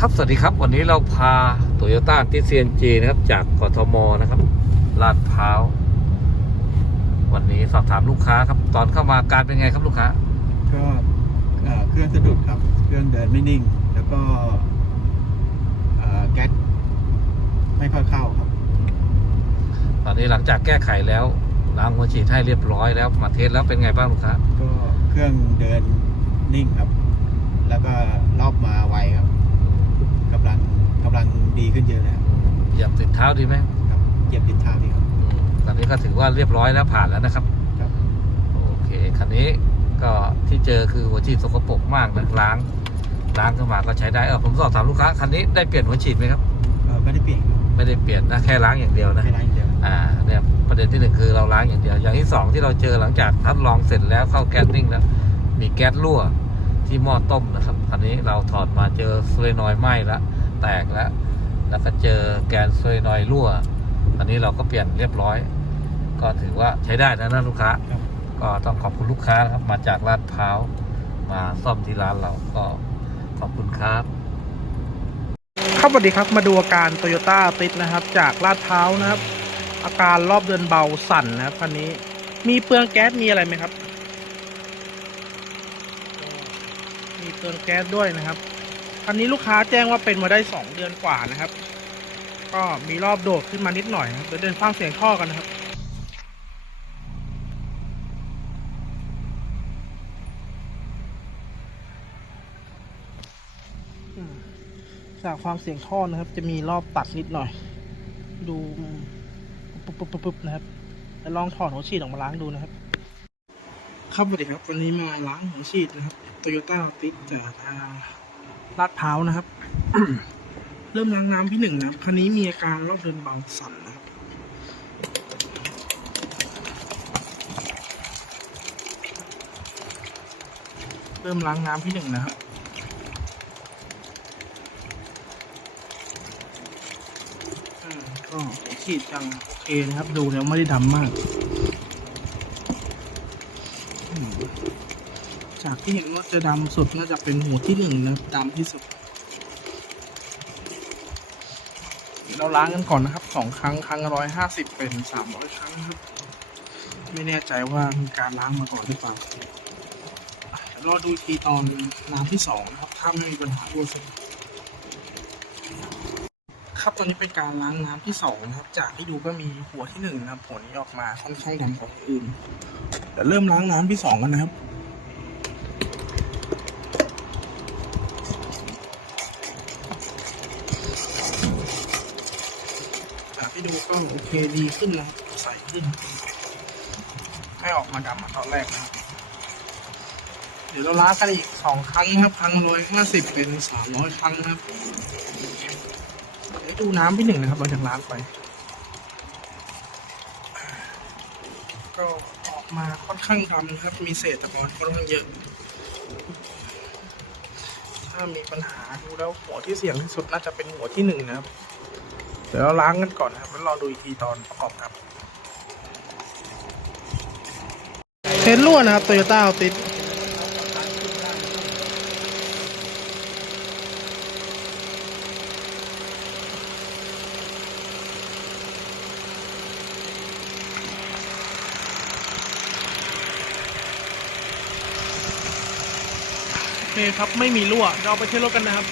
ครับสวัสดีครับ วันนี้เราพาโตโยต้าติเซียนจีนะครับ จากกทมนะครับลาดพร้าว วันนี้สอบถามลูกค้าครับ ตอนเข้ามาการเป็นไงครับลูกค้า ก็เอ่อเครื่องสะดุดครับ เครื่องเดินไม่นิ่ง แล้วก็เอ่อแก๊สไม่ค่อยเข้าครับ ตอนนี้หลังจากแก้ไขแล้วล้างหัวฉีดให้เรียบร้อยแล้วมาเทสแล้วเป็นไงบ้างลูกค้า ก็เครื่องเดินนิ่งครับ แล้วก็รอบมา ท้าดีไหมครับเหยียบติดเท้าดีครับอืมตอนนี้ก็ถือว่าเรียบร้อยแล้วผ่านแล้วนะครับครับ โอเคคันนี้ก็ที่เจอคือหัวฉีดสกปรกมากนะล้างล้างเข้ามาก็ใช้ได้เออผมสอบถามลูกค้าคันนี้ได้เปลี่ยนหัวฉีดไหมครับเอ่อไม่ได้เปลี่ยนครับไม่ได้เปลี่ยนนะแค่ล้างอย่างเดียวนะแค่นั้นอย่างเดียวอ่าเนี่ยประเด็นที่หนึ่งคือเราล้างอย่างเดียว อย่างที่สองที่เราเจอหลังจากทดลองเสร็จแล้วเข้าแก๊สนิ่งแล้วมีแก๊สรั่วที่หม้อต้มนะครับคันนี้เราถอดมาเจอโซเลนอยด์ไหม้แล้วแตกแล้ว แล้วก็เจอแกนโซเลนอยด์รั่ว อันนี้เราก็เปลี่ยนเรียบร้อย ก็ถือว่าใช้ได้นะนะลูกค้าครับก็ต้องขอบคุณลูกค้านะครับ มาจากลาดพร้าวมาซ่อมที่ร้านเราก็ขอบคุณครับครับสวัสดีครับมาดูอาการโตโยต้าติดนะครับ จากลาดพร้าวนะครับ อาการรอบเดินเบาสั่นนะครับคันนี้มีเปลืองแก๊สมีอะไรไหมครับ มีเปลืองแก๊สด้วยนะครับ คันนี้ลูกค้าแจ้งว่าเป็นมาได้สองเดือนกว่านะครับ ก็มีรอบโดดขึ้นมานิดหน่อยนะครับเดี๋ยวเดินฟังเสียงท่อกันนะครับจากฟังเสียงท่อนะครับ จะมีรอบตัดนิดหน่อย ดูปุ๊บปุ๊บปุ๊บนะครับแล้วลองถอดหัวฉีดออกมาล้างดูนะครับ ครับสวัสดีครับ วันนี้มาล้างหัวฉีดนะครับโตโยต้าติดจากทาง ลาดพร้าวนะครับ เริ่มล้างน้ำที่หนึ่งนะครับคันนี้มีอาการรอบเดินเบาสั่นนะครับเริ่มล้างน้ำที่หนึ่งนะครับอืมก็ขีดยังโอเคนะครับ ดูแล้วไม่ได้ดำมากอืม จากที่เห็นว่าจะดำสุดน่าจะเป็นหัวที่หนึ่งนะดำที่สุด เราล้างกันก่อนนะครับสองครั้งครั้งร้อยห้าสิบเป็นสามร้อยครั้งครับ ไม่แน่ใจว่ามีการล้างมาก่อนหรือเปล่าอะเดี๋ยวรอดูทีตอนน้ำที่สองนะครับ ถ้าไม่มีปัญหาด้วยสิครับตอนนี้เป็นการล้างน้ำที่สองนะครับ จากที่ดูก็มีหัวที่หนึ่งนะครับหัวนี้ออกมาค่อนข้างดำกว่าอื่นเดี๋ยวเริ่มล้างน้ำที่สองกันนะครับ ที่ดูก็โอเคดีขึ้นนะครับใสขึ้นไม่ออกมาดำเหมือนตอนแรกนะครับเดี๋ยวเราล้างกันอีกสองครั้งครับครั้งร้อยห้าสิบเป็นสามร้อยครั้งนะครับเดี๋ยวดูน้ำพี่หนึ่งนะครับเราจากล้างไป ก็ออกมาค่อนข้างดำนะครับ มีเศษตะกอนค่อนข้างเยอะ ถ้ามีปัญหาดูแล้วหัวที่เสี่ยงที่สุดน่าจะเป็นหัวที่หนึ่งนะครับ เดี๋ยวเราล้างกันก่อนนะครับ แล้วรอดูอีกทีตอนประกอบครับเทนรั่วนะครับโตโยต้าติดโอเคครับไม่มีรั่วเราเอาไปเช็ดรถกันนะครับ